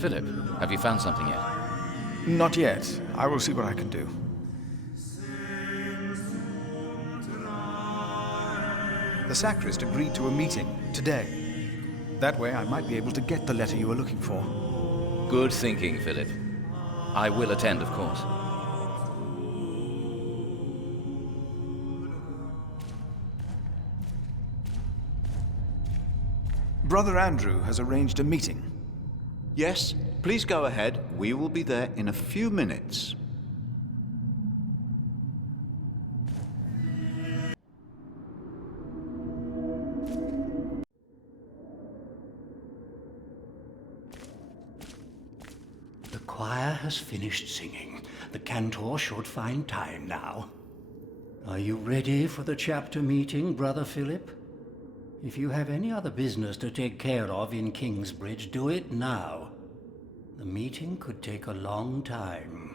Philip, have you found something yet? Not yet. I will see what I can do. The sacrist agreed to a meeting today. That way I might be able to get the letter you were looking for. Good thinking, Philip. I will attend, of course. Brother Andrew has arranged a meeting. Yes, please go ahead. We will be there in a few minutes. The choir has finished singing. The cantor should find time now. Are you ready for the chapter meeting, Brother Philip? If you have any other business to take care of in Kingsbridge, do it now. The meeting could take a long time.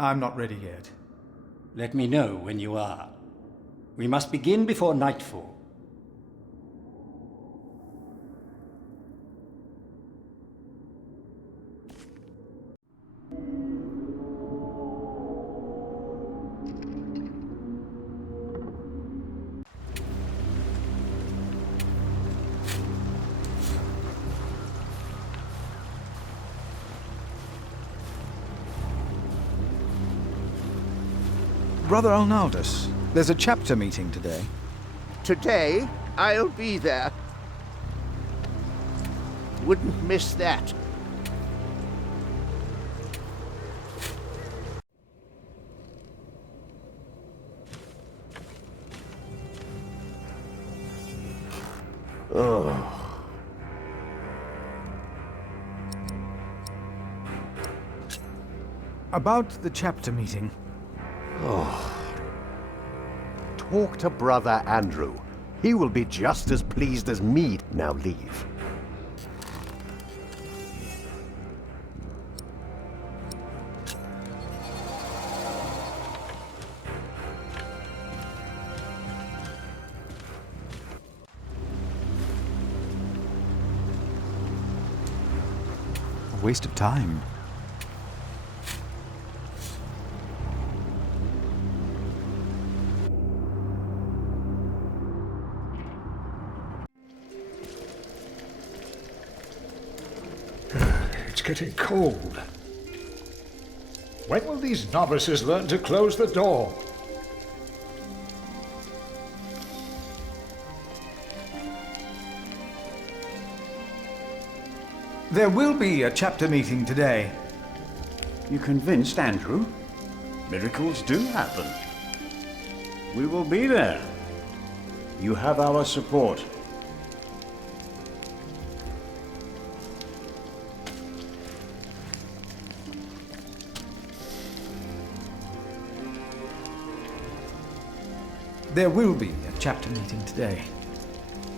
I'm not ready yet. Let me know when you are. We must begin before nightfall. Brother Arnaldus, there's a chapter meeting today. Today, I'll be there. Wouldn't miss that. About the chapter meeting. Talk to Brother Andrew. He will be just as pleased as me. Now leave. A waste of time. It's getting cold. When will these novices learn to close the door? There will be a chapter meeting today. You convinced Andrew? Miracles do happen. We will be there. You have our support. There will be a chapter meeting today.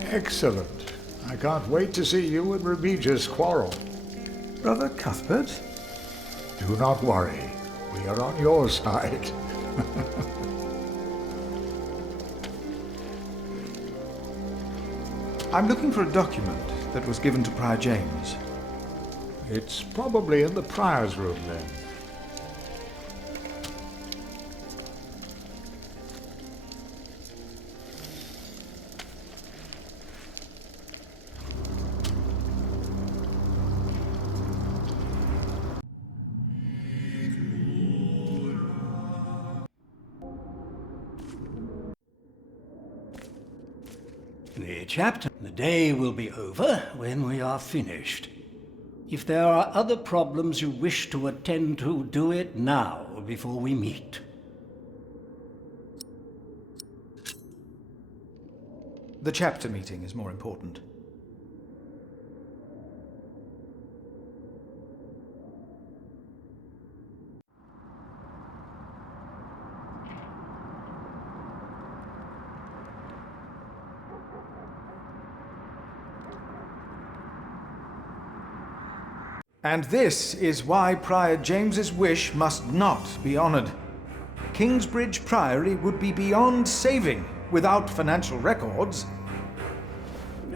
Excellent. I can't wait to see you and Remigius quarrel. Brother Cuthbert? Do not worry. We are on your side. I'm looking for a document that was given to Prior James. It's probably in the prior's room then. The day will be over when we are finished. If there are other problems you wish to attend to, do it now before we meet. The chapter meeting is more important. And this is why Prior James's wish must not be honored. Kingsbridge Priory would be beyond saving without financial records.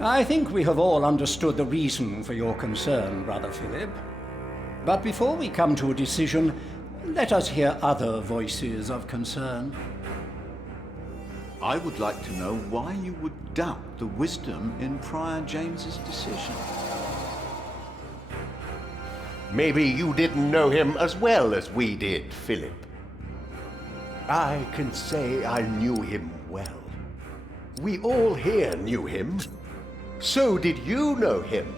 I think we have all understood the reason for your concern, Brother Philip. But before we come to a decision, let us hear other voices of concern. I would like to know why you would doubt the wisdom in Prior James's decision. Maybe you didn't know him as well as we did, Philip. I can say I knew him well. We all here knew him. So did you know him.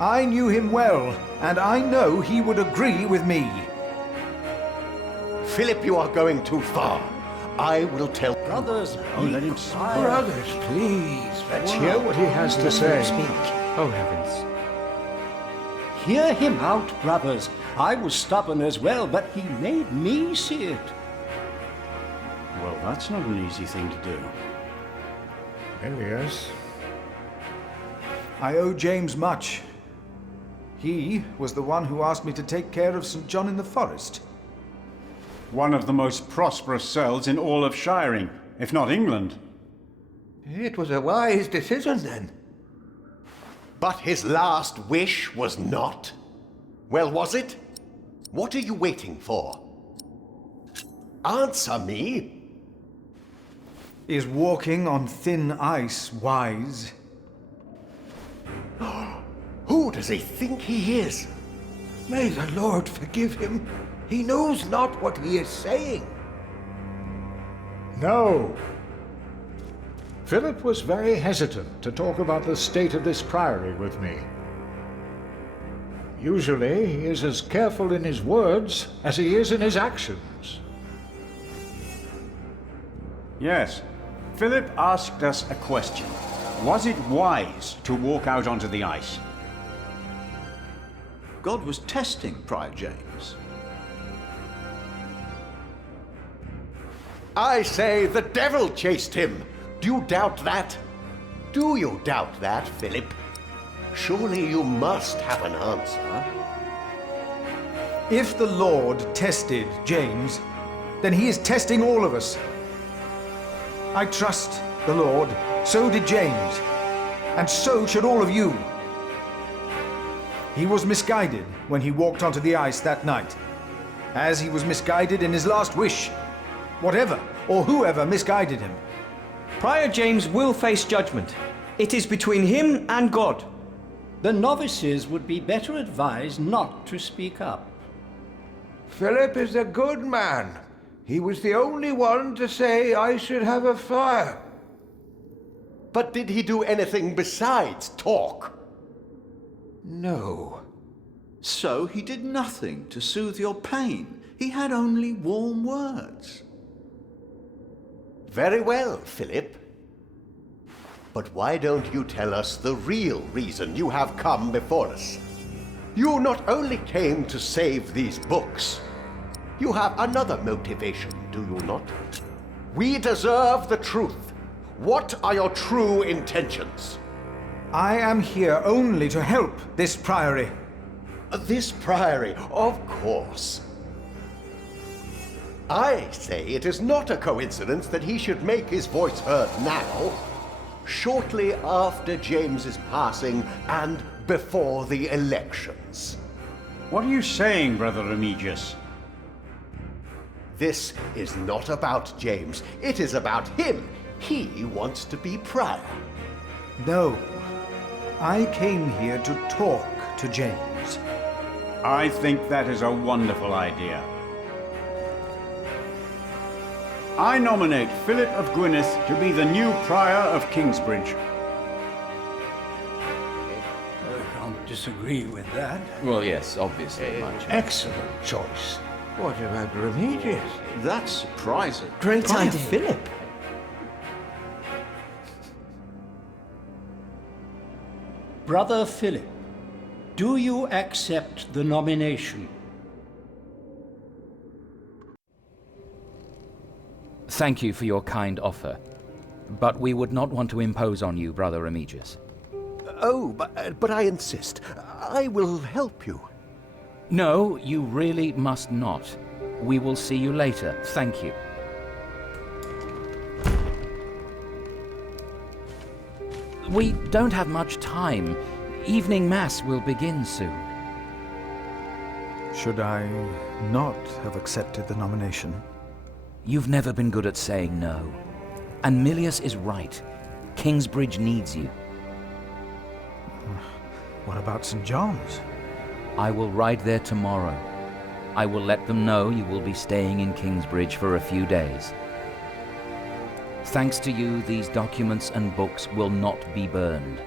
I knew him well, and I know he would agree with me. Philip, you are going too far. I will tell... Brothers, let him speak. Brothers, please, let's hear what he has to say. Oh, heavens. hear him out, brothers. I was stubborn as well, but he made me see it. Well, that's not an easy thing to do. Elias, I owe James much. He was the one who asked me to take care of St. John in the Forest. One of the most prosperous cells in all of Shiring, if not England. It was a wise decision then. But his last wish was not. Well, was it? What are you waiting for? Answer me. Is walking on thin ice wise? Who does he think he is? May the Lord forgive him. He knows not what he is saying. no. Philip was very hesitant to talk about the state of this priory with me. Usually, he is as careful in his words as he is in his actions. Yes. Philip asked us a question. Was it wise to walk out onto the ice? God was testing Prior James. I say the devil chased him. Do you doubt that? Do you doubt that, Philip? Surely you must have an answer. If the Lord tested James, then he is testing all of us. I trust the Lord, so did James, and so should all of you. He was misguided when he walked onto the ice that night, as he was misguided in his last wish, whatever or whoever misguided him. Prior James will face judgment. It is between him and God. The novices would be better advised not to speak up. Philip is a good man. He was the only one to say I should have a fire. But did he do anything besides talk? No. So he did nothing to soothe your pain. He had only warm words. Very well, Philip. But why don't you tell us the real reason you have come before us? You not only came to save these books, you have another motivation, do you not? We deserve the truth. What are your true intentions? I am here only to help this priory. This priory, of course. I say it is not a coincidence that he should make his voice heard now, shortly after James's passing and before the elections. What are you saying, Brother Remigius? This is not about James. It is about him. He wants to be prior. No, I came here to talk to James. I think that is a wonderful idea. I nominate Philip of Gwynedd to be the new prior of Kingsbridge. I can't disagree with that. Well, yes, obviously. Excellent choice. What about Remigius? That's surprising. Great idea. Philip. Brother Philip, do you accept the nomination? Thank you for your kind offer, but we would not want to impose on you, Brother Remigius. Oh, but I insist. I will help you. No, you really must not. We will see you later. Thank you. We don't have much time. Evening Mass will begin soon. Should I not have accepted the nomination? You've never been good at saying no. And Milius is right. Kingsbridge needs you. What about St. John's? I will ride there tomorrow. I will let them know you will be staying in Kingsbridge for a few days. Thanks to you, these documents and books will not be burned.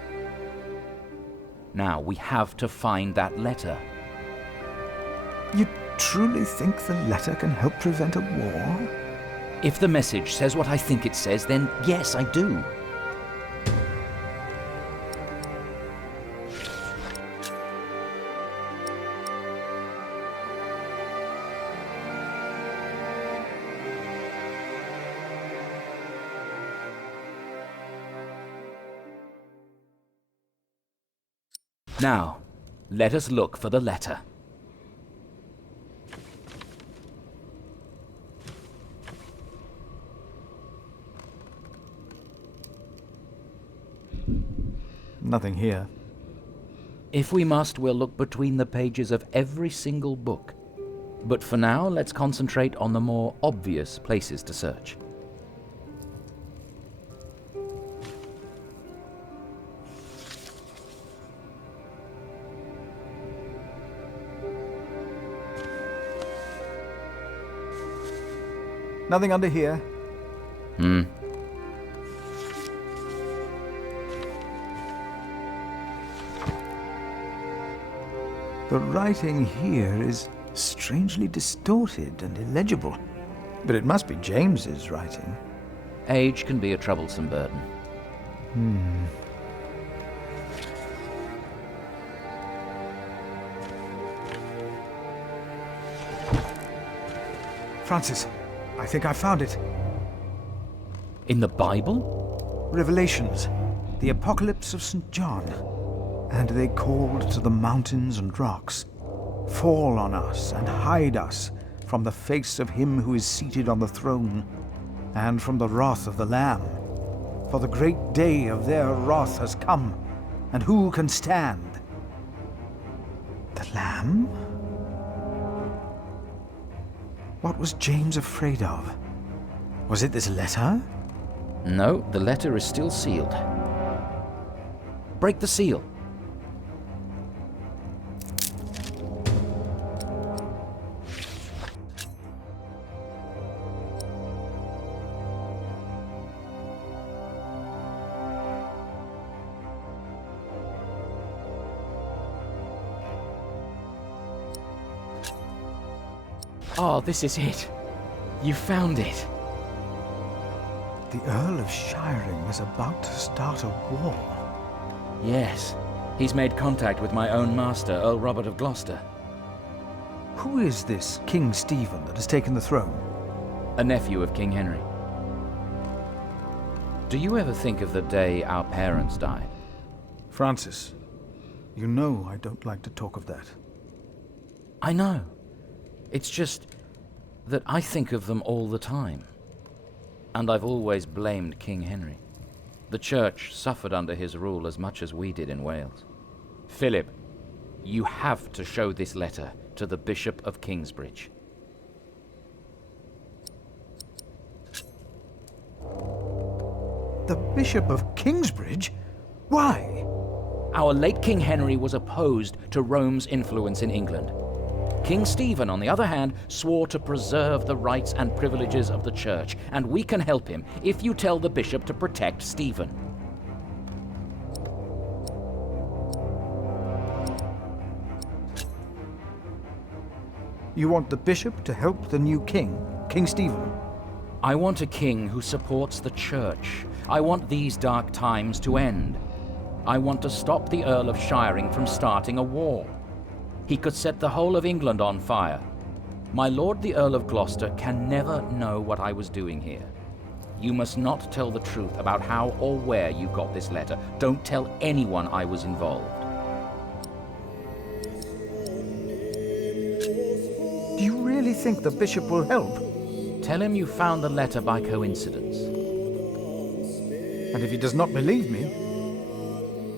Now, we have to find that letter. You truly think the letter can help prevent a war? If the message says what I think it says, then yes, I do. Now, let us look for the letter. Nothing here. If we must, we'll look between the pages of every single book. But for now, let's concentrate on the more obvious places to search. Nothing under here. The writing here is strangely distorted and illegible. But it must be James's writing. Age can be a troublesome burden. Francis, I think I found it. In the Bible? Revelations, the Apocalypse of St. John. And they called to the mountains and rocks, "Fall on us and hide us from the face of him who is seated on the throne, and from the wrath of the Lamb. For the great day of their wrath has come, and who can stand?" The Lamb? What was James afraid of? Was it this letter? No, the letter is still sealed. Break the seal. Oh, this is it. You found it. The Earl of Shiring is about to start a war. Yes. He's made contact with my own master, Earl Robert of Gloucester. Who is this King Stephen that has taken the throne? A nephew of King Henry. Do you ever think of the day our parents died? Francis, you know I don't like to talk of that. I know. It's just that I think of them all the time. And I've always blamed King Henry. The Church suffered under his rule as much as we did in Wales. Philip, you have to show this letter to the Bishop of Kingsbridge. The Bishop of Kingsbridge? Why? Our late King Henry was opposed to Rome's influence in England. King Stephen, on the other hand, swore to preserve the rights and privileges of the Church, and we can help him if you tell the bishop to protect Stephen. You want the bishop to help the new king, King Stephen? I want a king who supports the Church. I want these dark times to end. I want to stop the Earl of Shiring from starting a war. He could set the whole of England on fire. My lord the Earl of Gloucester can never know what I was doing here. You must not tell the truth about how or where you got this letter. Don't tell anyone I was involved. Do you really think the bishop will help? Tell him you found the letter by coincidence. And if he does not believe me?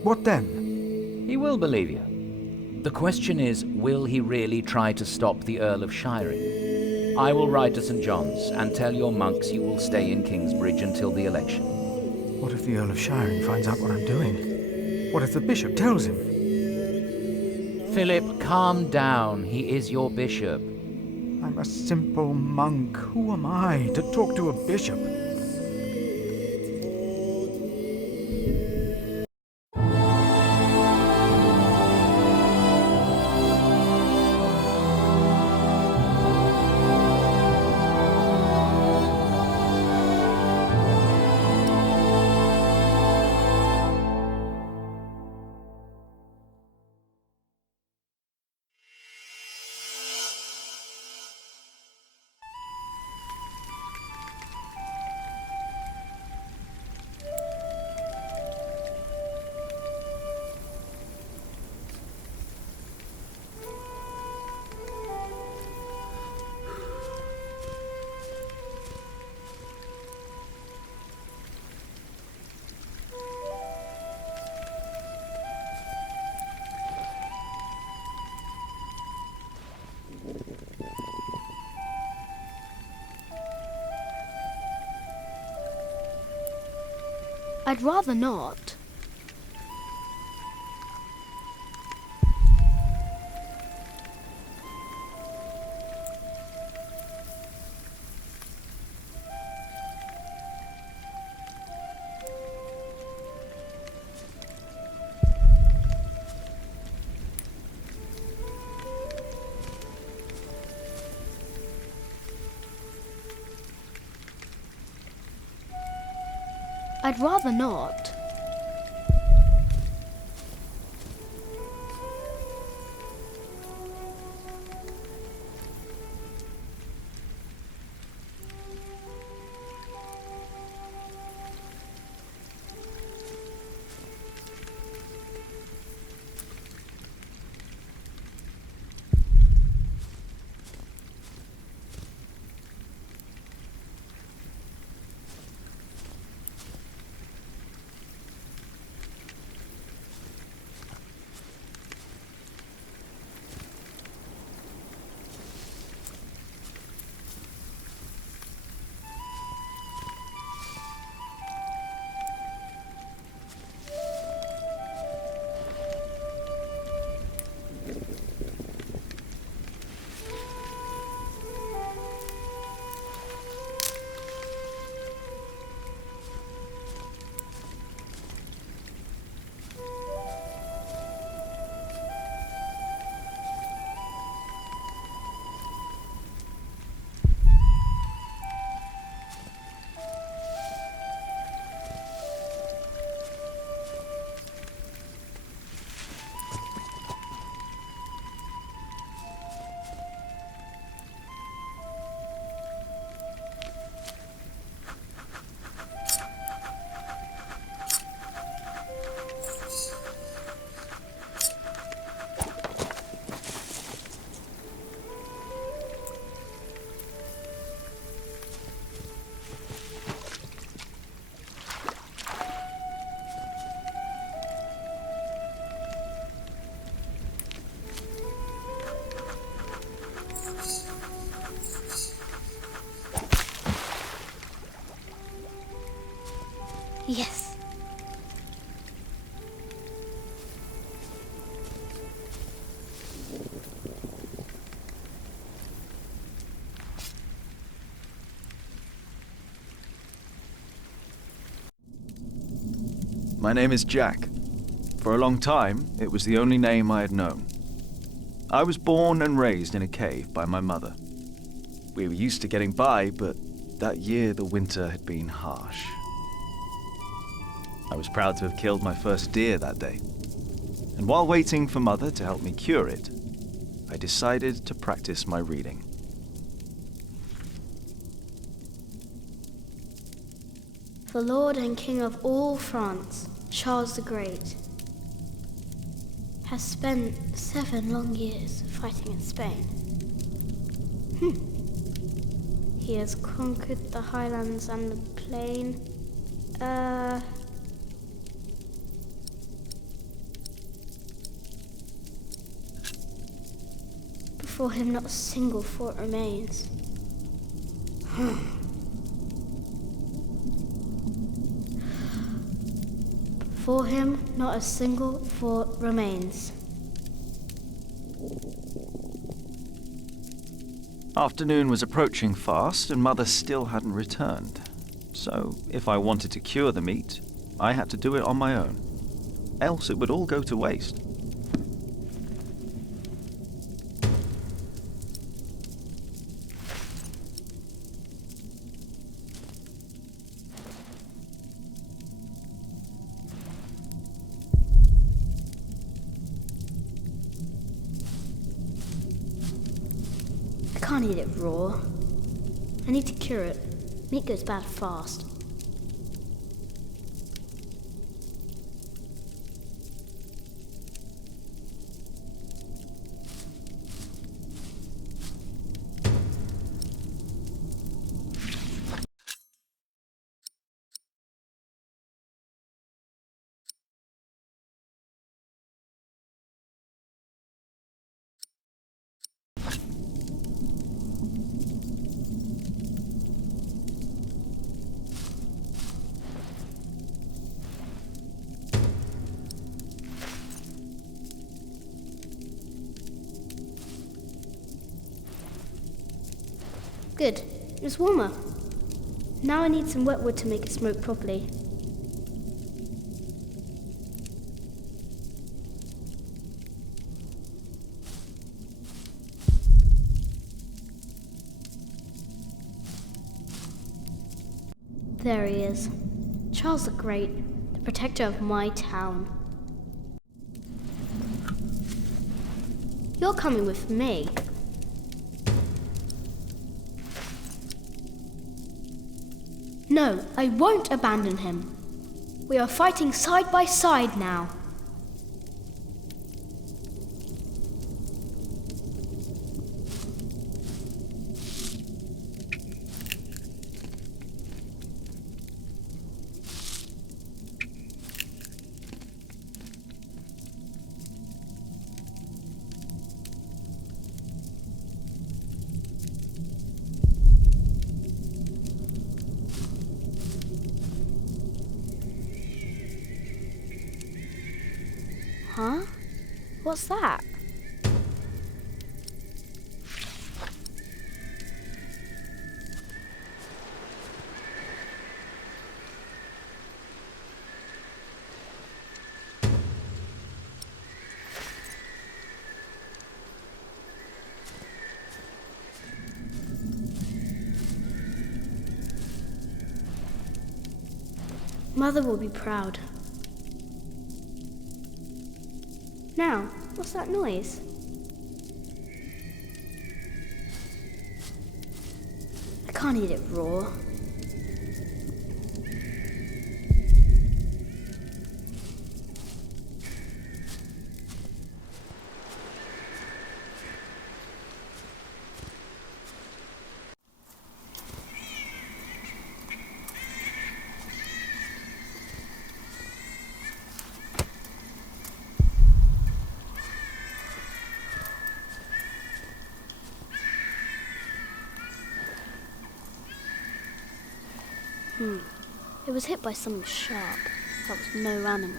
What then? He will believe you. The question is, will he really try to stop the Earl of Shiring? I will ride to St. John's and tell your monks you will stay in Kingsbridge until the election. What if the Earl of Shiring finds out what I'm doing? What if the bishop tells him? Philip, calm down. He is your bishop. I'm a simple monk. Who am I to talk to a bishop? I'd rather not. I'd rather not. Yes. My name is Jack. For a long time, it was the only name I had known. I was born and raised in a cave by my mother. We were used to getting by, but that year the winter had been harsh. I was proud to have killed my first deer that day. And while waiting for Mother to help me cure it, I decided to practice my reading. The Lord and King of all France, Charles the Great, has spent 7 long years fighting in Spain. He has conquered the highlands and the plain. For him not a single thought remains. For him not a single thought remains. Afternoon was approaching fast, and Mother still hadn't returned. So, if I wanted to cure the meat, I had to do it on my own. Else it would all go to waste. I can't eat it raw. I need to cure it. Meat goes bad fast. Good. It's warmer. Now I need some wet wood to make it smoke properly. There he is. Charles the Great, the protector of my town. You're coming with me. No, I won't abandon him. We are fighting side by side now. Huh? What's that? Mother will be proud. Now, what's that noise? I can't eat it raw. It was hit by something sharp. That was no animal.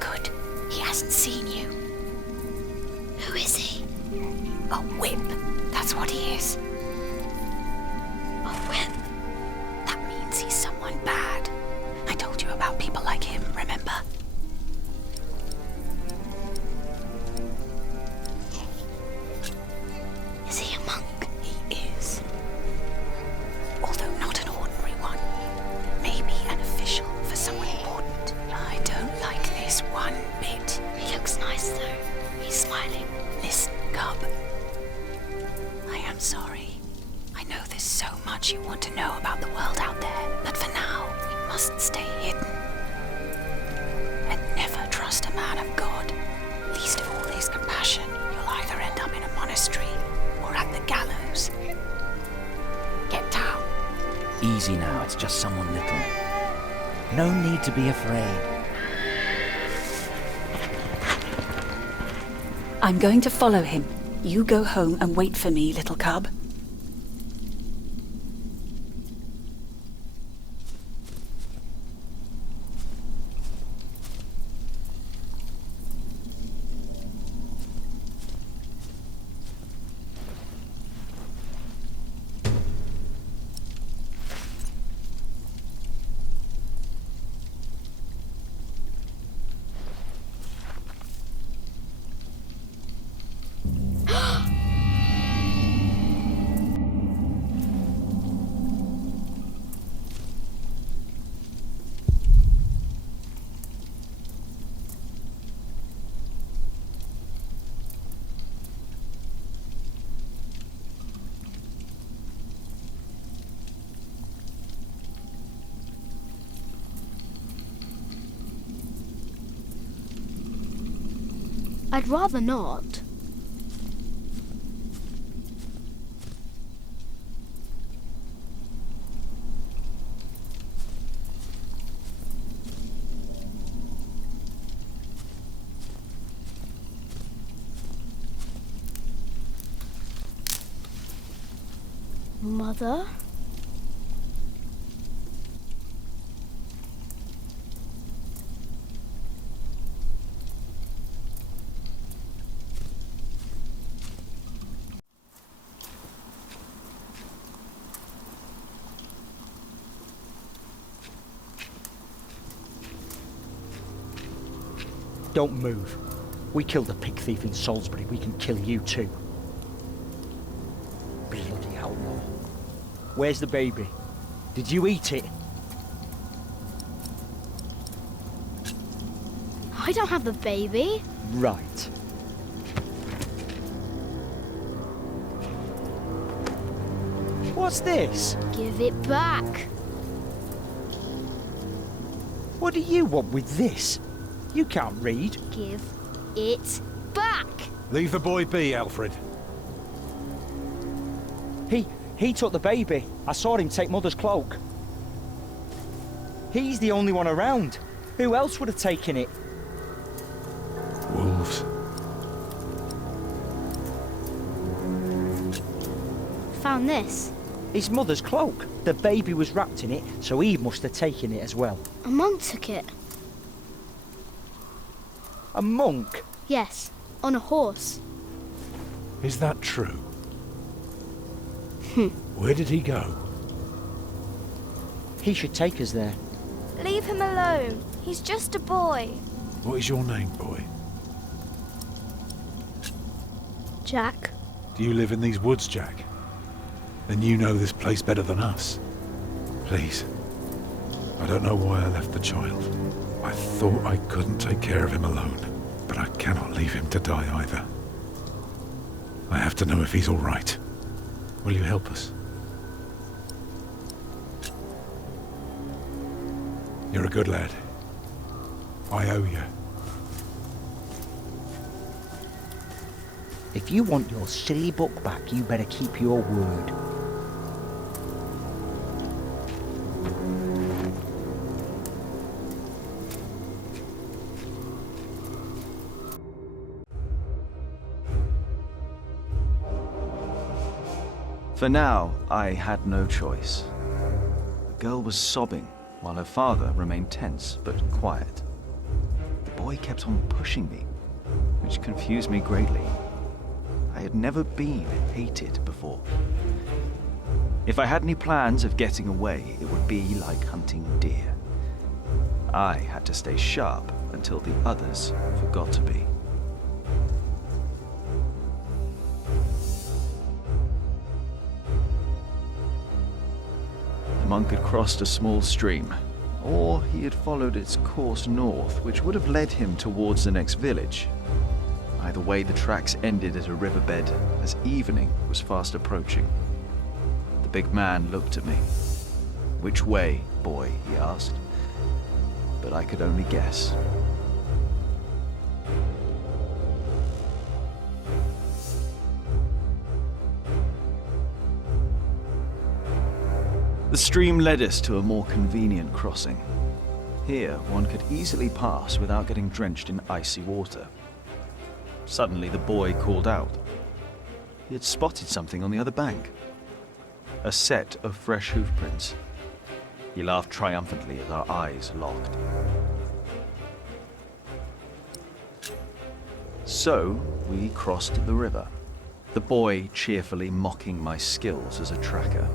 Good. He hasn't seen you. Who is he? A whip. That's what he is. A whip. That means he's someone bad. I told you about people like him, remember? Is he a monk? He is. Although not an ordinary one. Maybe an official for someone important. I don't like this one bit. He looks nice though. He's smiling. Listen, Cub. I am sorry. I know there's so much you want to know about the world out there, but for now, we must stay hidden. Easy now, it's just someone little. No need to be afraid. I'm going to follow him. You go home and wait for me, little cub. I'd rather not. Mother? Don't move. We killed a pig thief in Salisbury. We can kill you too. Bloody outlaw. Where's the baby? Did you eat it? I don't have the baby. Right. What's this? Give it back. What do you want with this? You can't read. Give it back. Leave the boy be, Alfred. He took the baby. I saw him take Mother's cloak. He's the only one around. Who else would have taken it? Wolves. Found this. His mother's cloak. The baby was wrapped in it, so he must have taken it as well. A monk took it. A monk? Yes, on a horse. Is that true? Where did he go? He should take us there. Leave him alone. He's just a boy. What is your name, boy? Jack. Do you live in these woods, Jack? Then you know this place better than us. Please. I don't know why I left the child. I thought I couldn't take care of him alone, but I cannot leave him to die either. I have to know if he's all right. Will you help us? You're a good lad. I owe you. If you want your silly book back, you better keep your word. For now, I had no choice. The girl was sobbing, while her father remained tense but quiet. The boy kept on pushing me, which confused me greatly. I had never been hated before. If I had any plans of getting away, it would be like hunting deer. I had to stay sharp until the others forgot to be. The monk had crossed a small stream, or he had followed its course north, which would have led him towards the next village. Either way, the tracks ended at a riverbed as evening was fast approaching. The big man looked at me. "Which way, boy?" he asked. But I could only guess. The stream led us to a more convenient crossing. Here, one could easily pass without getting drenched in icy water. Suddenly, the boy called out. He had spotted something on the other bank. A set of fresh hoofprints. He laughed triumphantly as our eyes locked. So, we crossed the river, the boy cheerfully mocking my skills as a tracker.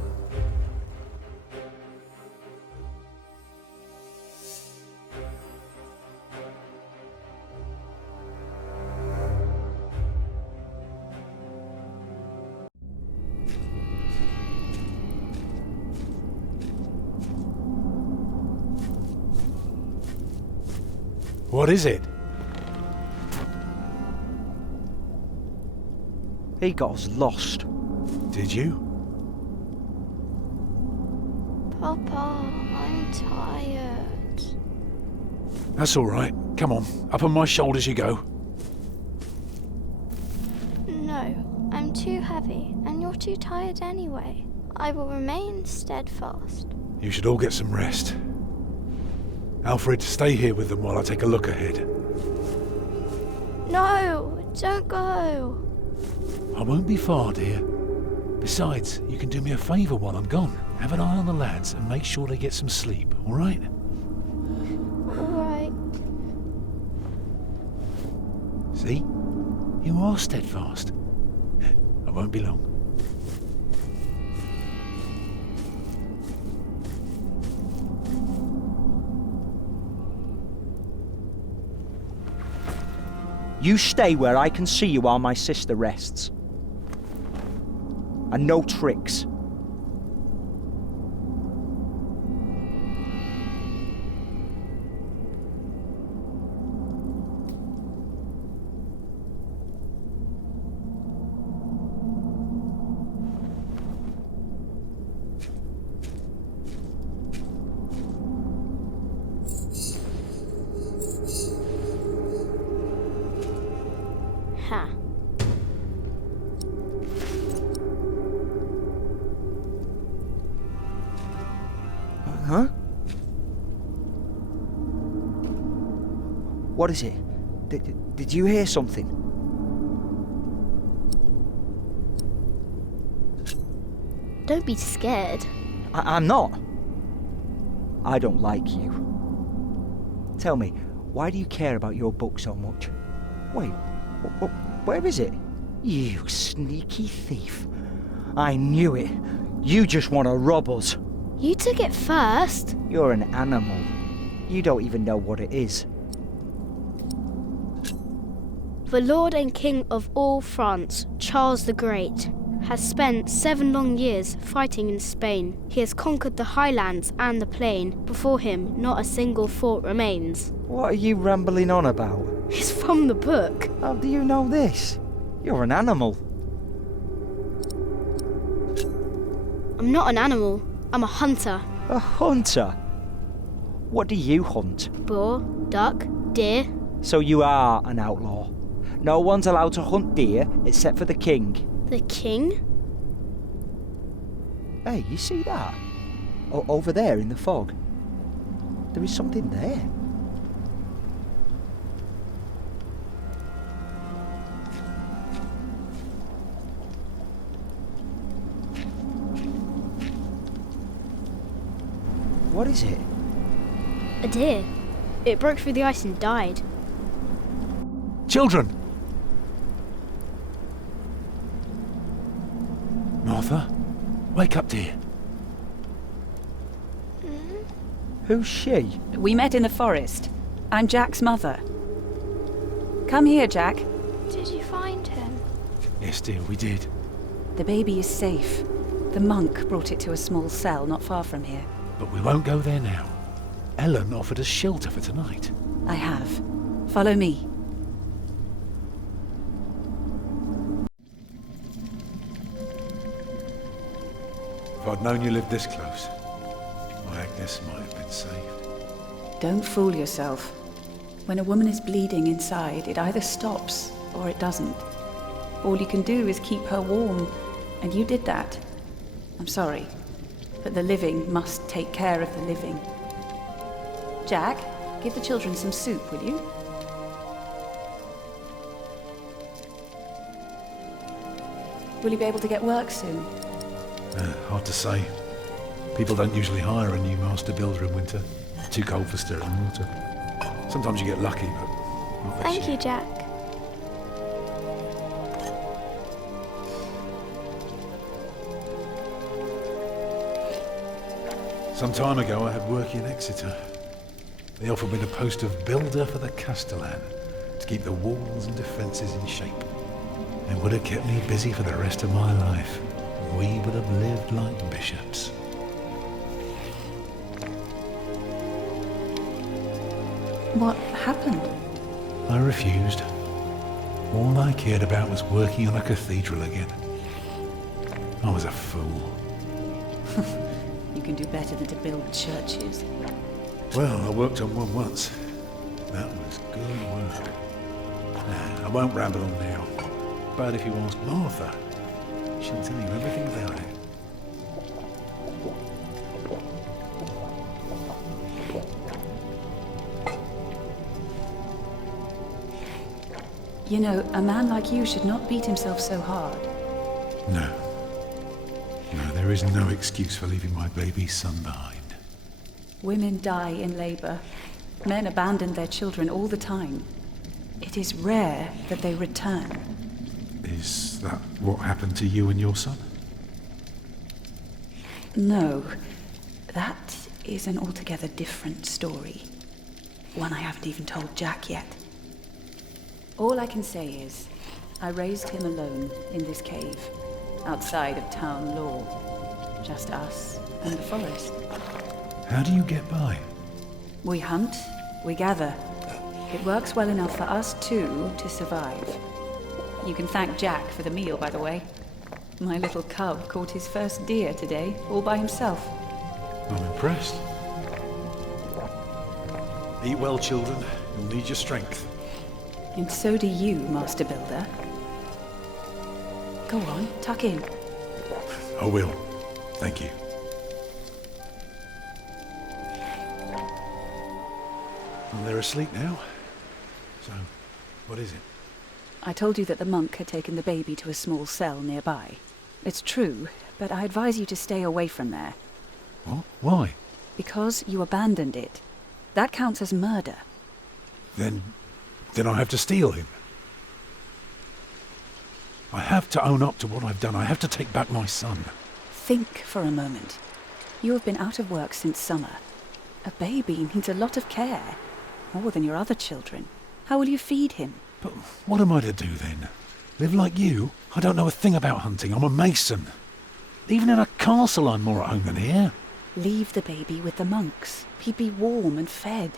What is it? He got us lost. Did you? Papa, I'm tired. That's all right. Come on, up on my shoulders you go. No, I'm too heavy, and you're too tired anyway. I will remain steadfast. You should all get some rest. Alfred, stay here with them while I take a look ahead. No, don't go. I won't be far, dear. Besides, you can do me a favour while I'm gone. Have an eye on the lads and make sure they get some sleep, all right? All right. See? You are steadfast. I won't be long. You stay where I can see you while my sister rests. And no tricks. Ha. Huh? What is it? Did you hear something? Don't be scared. I'm not. I don't like you. Tell me, why do you care about your book so much? Wait, where is it? You sneaky thief. I knew it. You just want to rob us. You took it first. You're an animal. You don't even know what it is. The Lord and King of all France, Charles the Great, has spent 7 long years fighting in Spain. He has conquered the highlands and the plain. Before him, not a single fort remains. What are you rambling on about? It's from the book. How do you know this? You're an animal. I'm not an animal. I'm a hunter. A hunter? What do you hunt? Boar, duck, deer. So you are an outlaw. No one's allowed to hunt deer except for the king. The king? Hey, you see that? Over there in the fog. There is something there. What is it? A deer. It broke through the ice and died. Children! Martha, wake up, dear. Who's she? We met in the forest. I'm Jack's mother. Come here, Jack. Did you find him? Yes, dear, we did. The baby is safe. The monk brought it to a small cell not far from here. But we won't go there now. Ellen offered us shelter for tonight. I have. Follow me. If I'd known you lived this close, my Agnes might have been saved. Don't fool yourself. When a woman is bleeding inside, it either stops or it doesn't. All you can do is keep her warm, and you did that. I'm sorry, but the living must take care of the living. Jack, give the children some soup, will you? Will you be able to get work soon? Hard to say. People don't usually hire a new master builder in winter. Too cold for stirring water. Sometimes you get lucky, but not this Thank year. you, Jack. Some time ago I had work in Exeter. They offered me the post of builder for the Castellan, to keep the walls and defences in shape. It would have kept me busy for the rest of my life. We would have lived like bishops. What happened? I refused. All I cared about was working on a cathedral again. I was a fool. You can do better than to build churches. Well, I worked on one once. That was good work. I won't ramble on now. But if you ask Martha, she'll tell you everything about it. You know, a man like you should not beat himself so hard. No. No, there is no excuse for leaving my baby son behind. Women die in labor. Men abandon their children all the time. It is rare that they return. Is that what happened to you and your son? No, that is an altogether different story. One I haven't even told Jack yet. All I can say is, I raised him alone in this cave, outside of town law. Just us and the forest. How do you get by? We hunt, we gather. It works well enough for us two to survive. You can thank Jack for the meal, by the way. My little cub caught his first deer today, all by himself. I'm impressed. Eat well, children. You'll need your strength. And so do you, Master Builder. Go on, tuck in. I will. Thank you. Well, they're asleep now. So, what is it? I told you that the monk had taken the baby to a small cell nearby. It's true, but I advise you to stay away from there. What? Why? Because you abandoned it. That counts as murder. Then I have to steal him. I have to own up to what I've done. I have to take back my son. Think for a moment. You have been out of work since summer. A baby needs a lot of care. More than your other children. How will you feed him? But what am I to do then? Live like you? I don't know a thing about hunting. I'm a mason. Even in a castle I'm more at home than here. Leave the baby with the monks. He'd be warm and fed.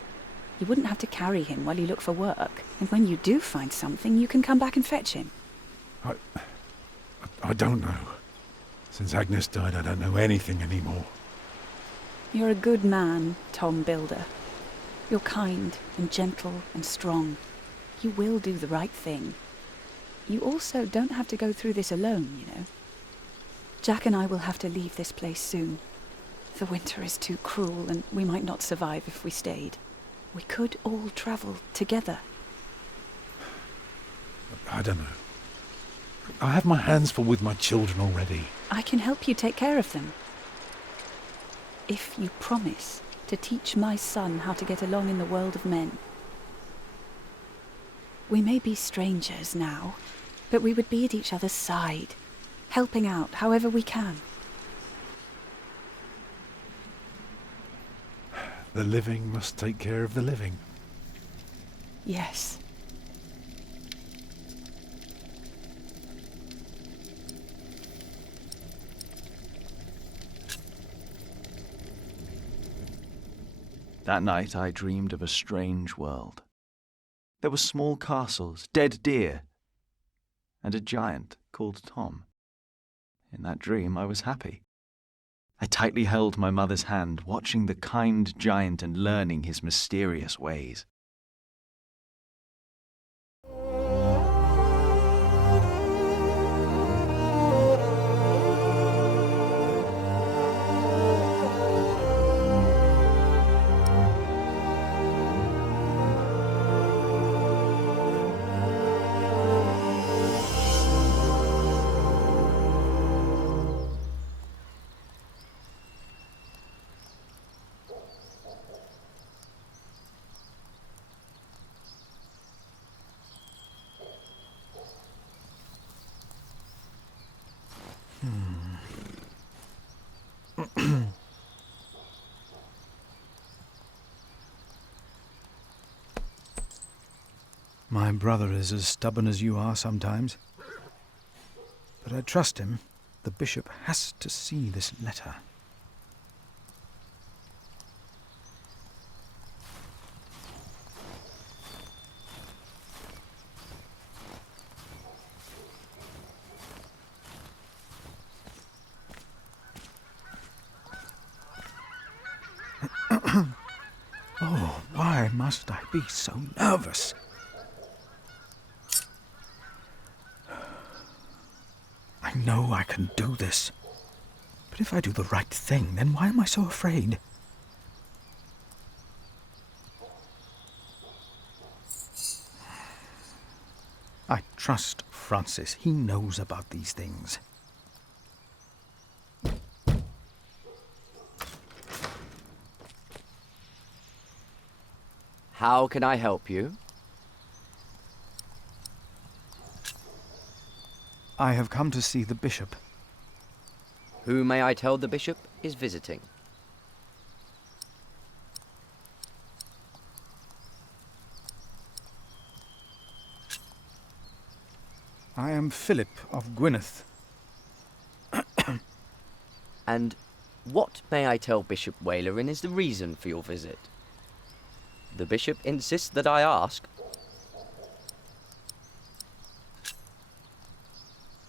You wouldn't have to carry him while you look for work. And when you do find something, you can come back and fetch him. I don't know. Since Agnes died, I don't know anything anymore. You're a good man, Tom Builder. You're kind and gentle and strong. You will do the right thing. You also don't have to go through this alone, you know. Jack and I will have to leave this place soon. The winter is too cruel, and we might not survive if we stayed. We could all travel together. I don't know. I have my hands full with my children already. I can help you take care of them. If you promise to teach my son how to get along in the world of men. We may be strangers now, but we would be at each other's side, helping out however we can. The living must take care of the living. Yes. That night I dreamed of a strange world. There were small castles, dead deer, and a giant called Tom. In that dream I was happy. I tightly held my mother's hand, watching the kind giant and learning his mysterious ways. My brother is as stubborn as you are sometimes. But I trust him. The bishop has to see this letter. Oh, why must I be so nervous? I know I can do this. But if I do the right thing, then why am I so afraid? I trust Francis. He knows about these things. How can I help you? I have come to see the bishop. Who may I tell the bishop is visiting? I am Philip of Gwynedd. And what may I tell Bishop Walerin is the reason for your visit? The bishop insists that I ask.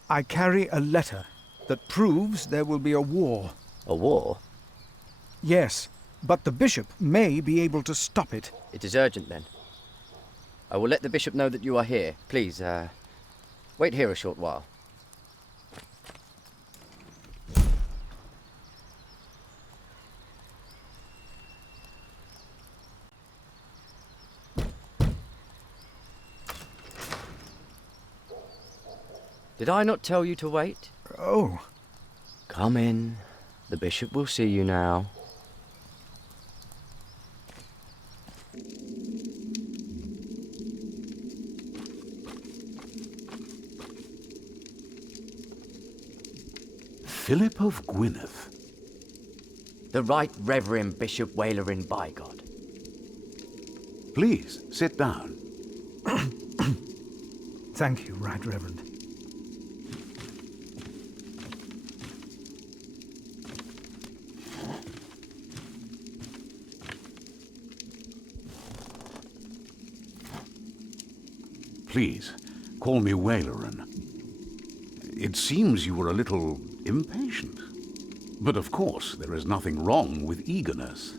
I carry a letter that proves there will be a war. A war? Yes, but the bishop may be able to stop it. It is urgent, then. I will let the bishop know that you are here. Please, wait here a short while. Did I not tell you to wait? Oh. Come in. The bishop will see you now. Philip of Gwynedd. The Right Reverend Bishop Walerin, by God. Please, sit down. Thank you, Right Reverend. Please, call me Walerin. It seems you were a little impatient. But of course, there is nothing wrong with eagerness.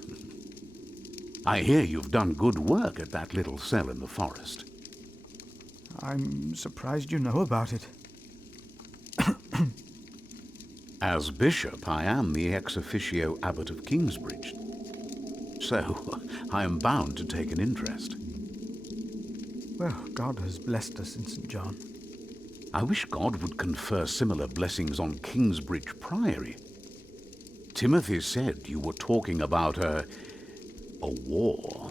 I hear you've done good work at that little cell in the forest. I'm surprised you know about it. As bishop, I am the ex officio abbot of Kingsbridge. So, I am bound to take an interest. Well, God has blessed us in St. John. I wish God would confer similar blessings on Kingsbridge Priory. Timothy said you were talking about a war.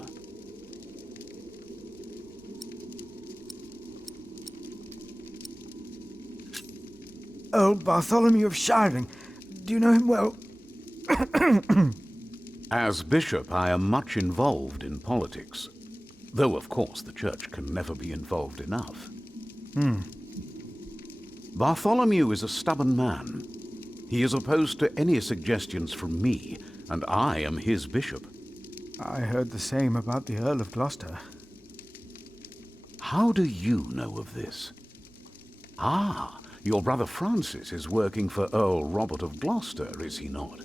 Old Bartholomew of Shiring. Do you know him well? As bishop, I am much involved in politics. Though, of course, the church can never be involved enough. Bartholomew is a stubborn man. He is opposed to any suggestions from me, and I am his bishop. I heard the same about the Earl of Gloucester. How do you know of this? Ah, your brother Francis is working for Earl Robert of Gloucester, is he not?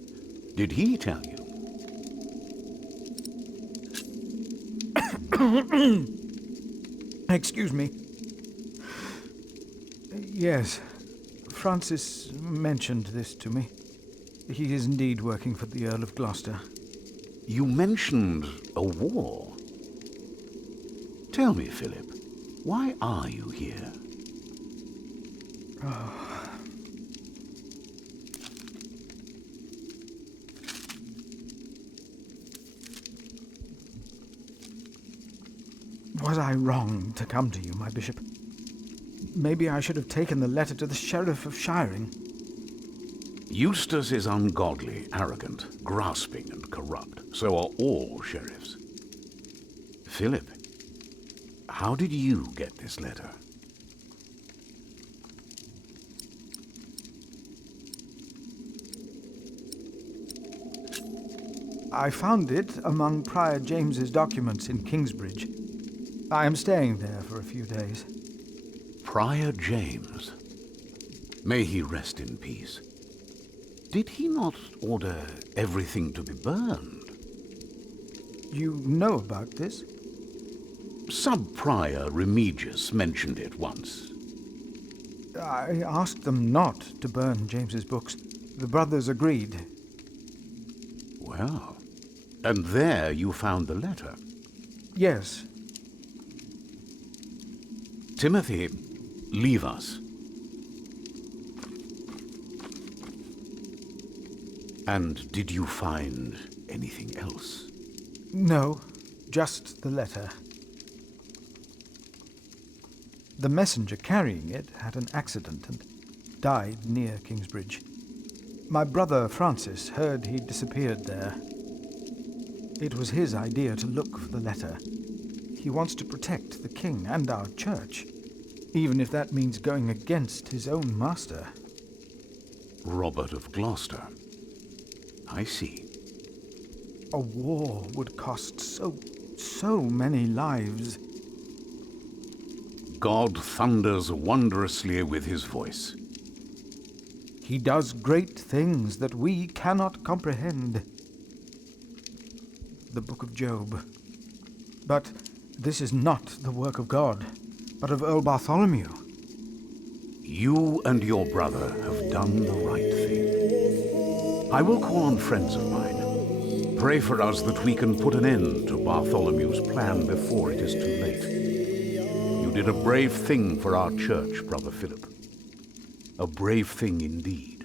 Did he tell you? Excuse me. Yes, Francis mentioned this to me. He is indeed working for the Earl of Gloucester. You mentioned a war. Tell me, Philip, why are you here? Was I wrong to come to you, my bishop? Maybe I should have taken the letter to the Sheriff of Shiring. Eustace is ungodly, arrogant, grasping, and corrupt. So are all sheriffs. Philip, How did you get this letter? I found it among Prior James's documents in Kingsbridge. I am staying there for a few days. Prior James. May he rest in peace. Did he not order everything to be burned? You know about this? Sub-Prior Remigius mentioned it once. I asked them not to burn James's books. The brothers agreed. Well, and there you found the letter? Yes. Timothy, leave us. And did you find anything else? No, just the letter. The messenger carrying it had an accident and died near Kingsbridge. My brother Francis heard he disappeared there. It was his idea to look for the letter. He wants to protect the king and our church, even if that means going against his own master. Robert of Gloucester. I see. A war would cost so many lives. God thunders wondrously with his voice. He does great things that we cannot comprehend. The Book of Job. But this is not the work of God, but of Earl Bartholomew. You and your brother have done the right thing. I will call on friends of mine. Pray for us that we can put an end to Bartholomew's plan before it is too late. You did a brave thing for our church, Brother Philip. A brave thing indeed.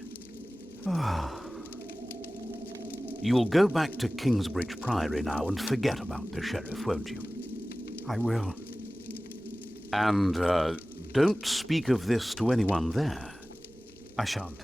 You'll go back to Kingsbridge Priory now and forget about the sheriff, won't you? I will. And, don't speak of this to anyone there. I shan't.